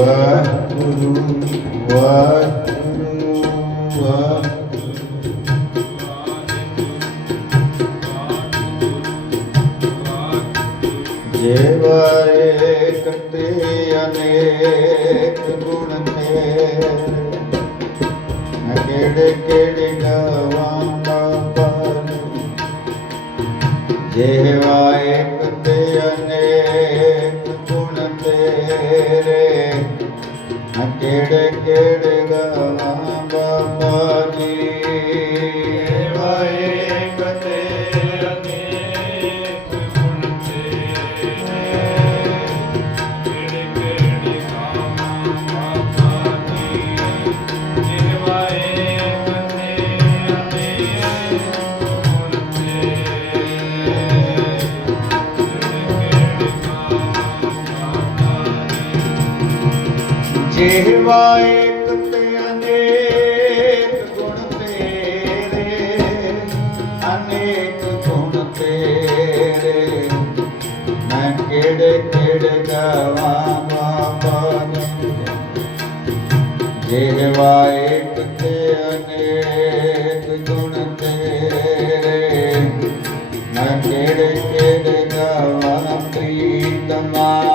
ਵਾਹਿਗੁਰੂ ਵਾਹਿਗੁਰੂ ਵਾਹਿਗੁਰੂ ਜੇਵਾਏ ਕਤੇ ਅਨੇਕ ਗੁਣ ਤੇਰੇ ਮੈਂ ਕਿਹੜੇ ਕਿਹੜੇ ਜੀ ਜਿਹਵਾ ਤੇ ਅਨੇਕ ਗੁਣ ਤੇਰੇ, ਅਨੇਕ ਗੁਣ ਤੇਰੇ। ਮੈਂ ਕਿਹੜੇ ਕਿਹੜੇ ਗਾਵਾਂ ਬਾਬਾ ਜਿਹਵਾ ਇੱਕ ਤੇ ਅਨੇਕ ਗੁਣ ਤੇਰੇ। ਮੈਂ ਕਿਹੜੇ ਕਿਹੜੇ ਗਾਵਾਂ, ਪ੍ਰੀਤਮਾ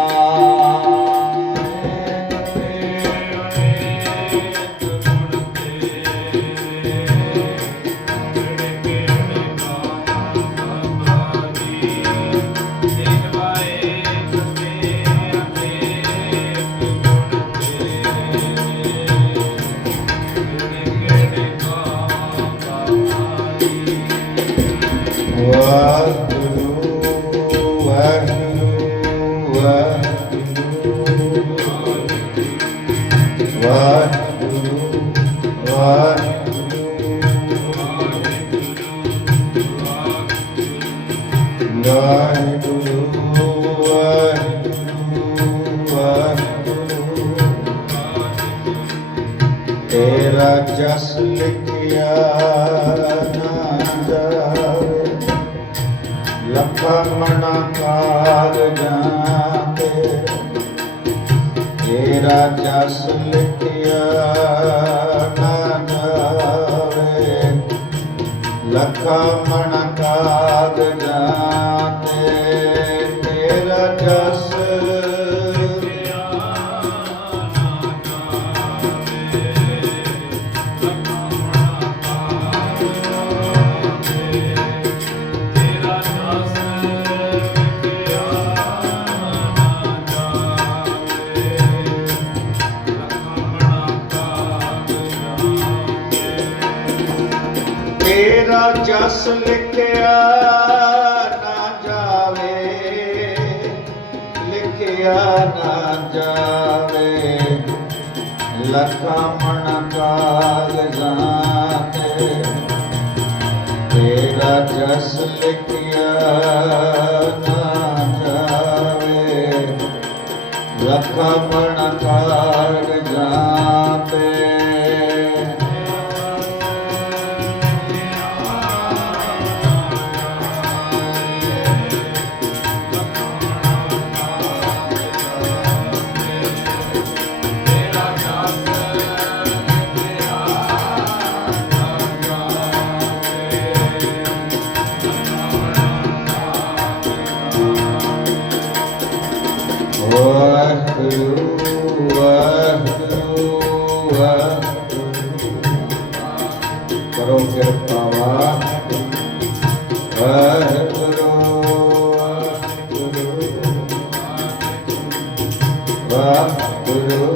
ਜਸ ਲਿਖਿਆ ਨਾ ਜਾਵੇ। ਲਖਮਣਾ ਕਾਗਜ਼ਾਂ ਤੇ ਤੇਰਾ ਜਸ ਲਿਖਿਆ ਲਿਖਿਆ ਨਾ ਜਾਵੇ, ਲਿਖਿਆ ਨਾ ਜਾਵੇ। ਲਖਮਣ ਕਾਗਜ਼ਾਂ ਤੇ ਤੇਰਾ ਜਸ ਲਿਖਿਆ ਨਾ ਜਾਵੇ। ਲਖਮਣ Guru, Guru, Guru,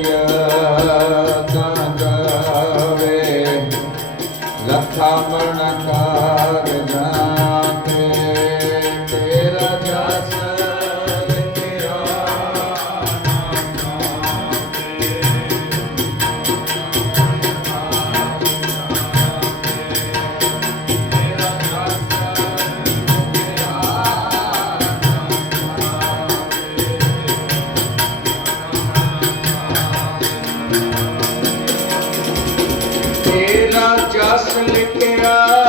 ਤੇਰਾ ਜਸ ਲਿਖਿਆ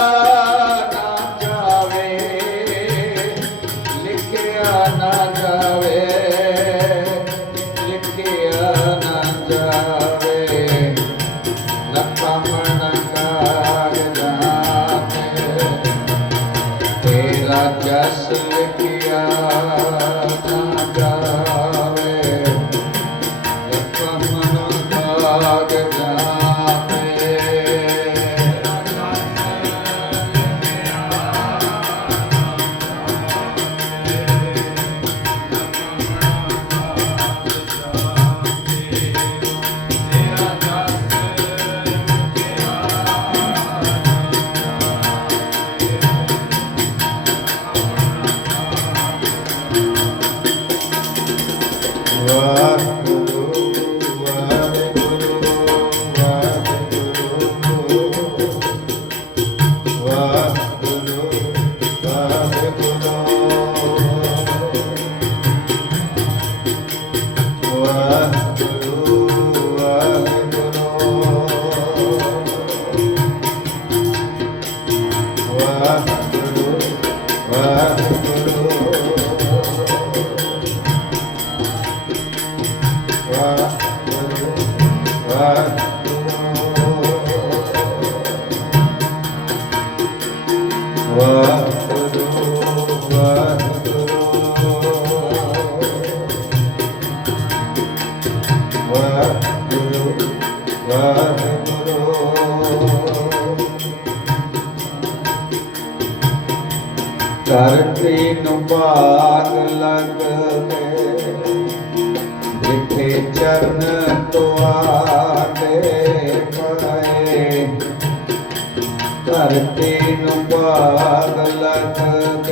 Wow. ਕਰਤੇ ਨੁਭਾਗ ਲਗਦੇ ਵਿਖੇ ਚਰਨ ਤੁਆਤੇ ਪੜੇ ਕਰਤੇ ਨੁਭਾਗ ਲਗਦੇ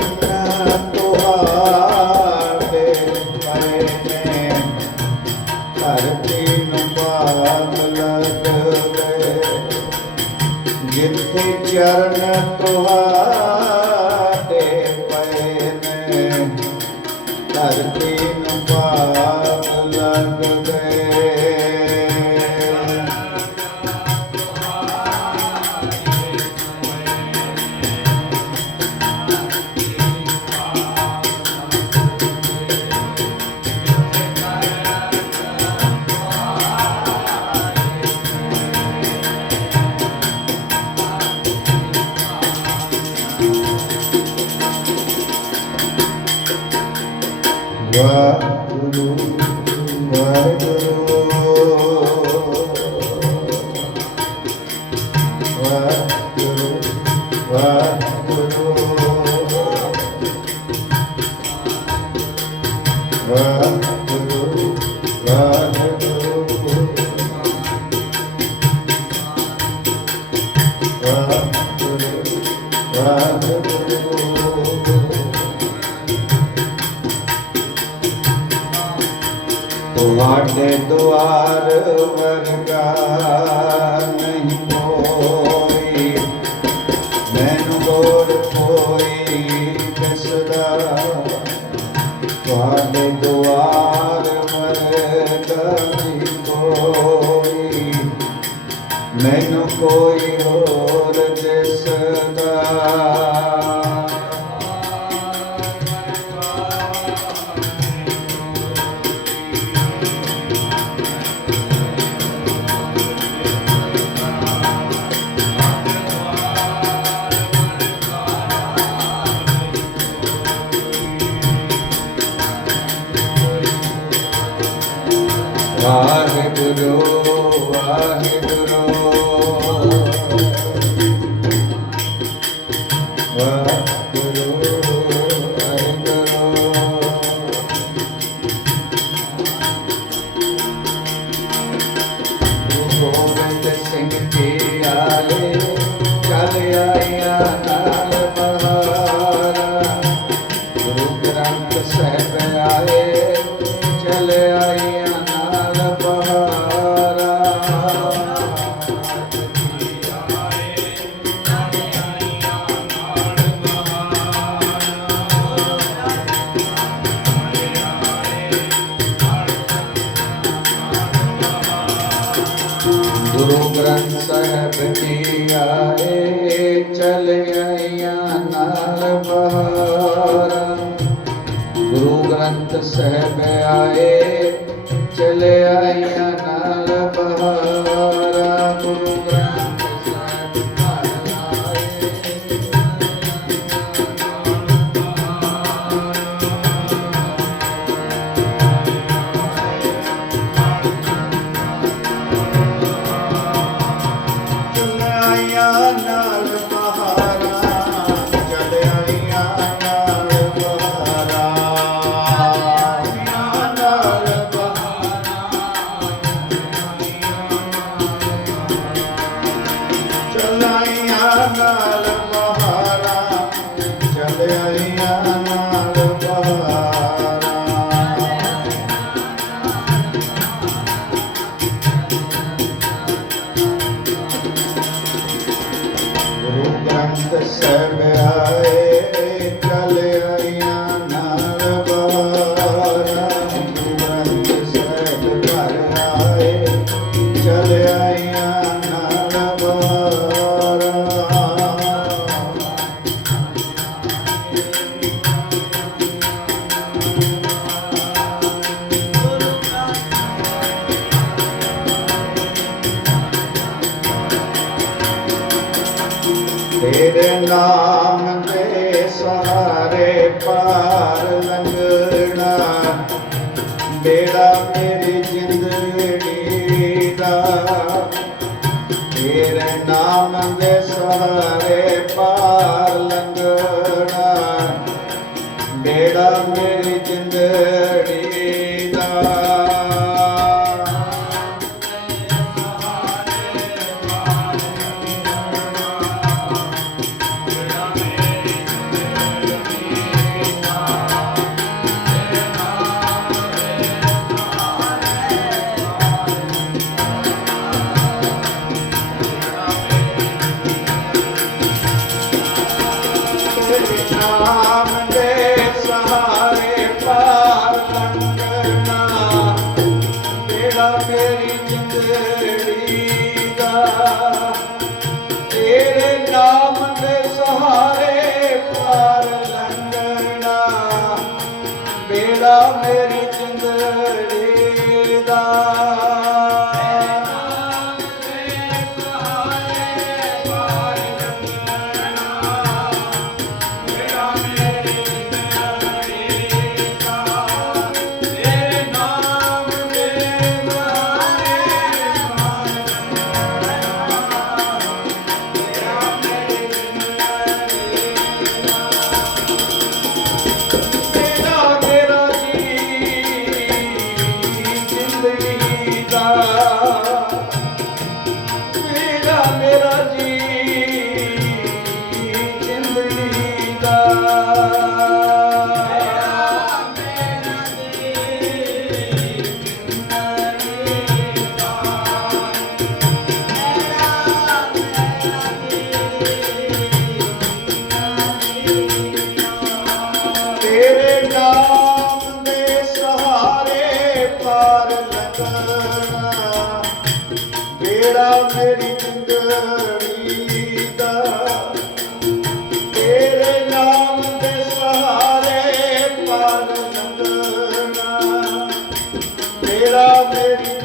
Whoa. मेरा मेरी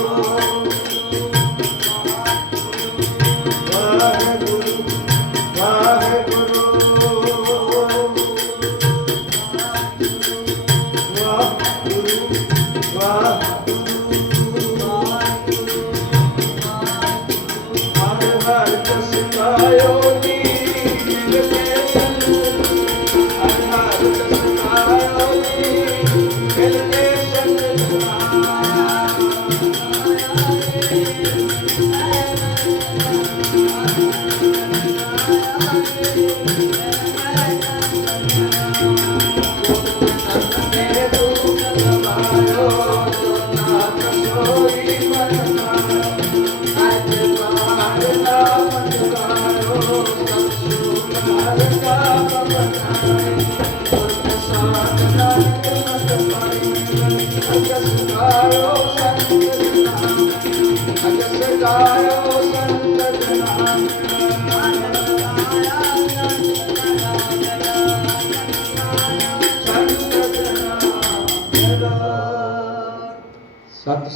ਵਾਹਿਗੁਰੂ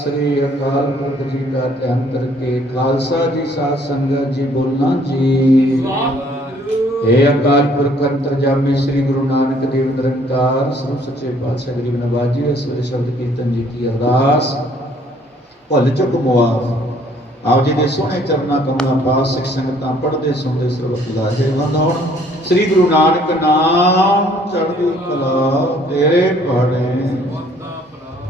ਸ੍ਰੀ ਅਕਾਲ ਪੁਰਖ ਜੀ ਦਾ ਧਿਆਨ ਕਰਕੇ ਖਾਲਸਾ ਜੀ ਸਾਧ ਸੰਗਤ ਜੀ ਬੋਲਣਾ ਜੀ। ਏ ਅਕਾਲ ਪੁਰਖ ਅੰਤਰਜਾਮੀ ਸ੍ਰੀ ਗੁਰੂ ਨਾਨਕ ਦੇਵ ਨਿਰੰਕਾਰ ਸਰਬ ਸੱਚੇ ਪਾਤਸ਼ਾਹ ਗਰੀਬ ਨਵਾਜੀ ਇਸ ਵੇਲੇ ਸ਼ਬਦ ਕੀਰਤਨ ਜੀ ਕੀ ਅਰਦਾਸ। ਭੁੱਲ ਚੁੱਕ ਮੁਆਫ ਆਪ ਜੀ ਦੇ ਸੋਹਣੇ ਚਰਨਾਂ ਕਮਲਾਂ ਪਾਸ ਸਿੱਖ ਸੰਗਤਾਂ ਪੜਦੇ ਸੁਣਦੇ ਸਰਬਤ ਲਾਹੇ ਵਧਾਉਣ ਸ੍ਰੀ ਗੁਰੂ ਨਾਨਕ ਨਾਮ ਚੜ੍ਹਦੀ ਕਲਾ ਤੇਰੇ ਪਹਾੜੇ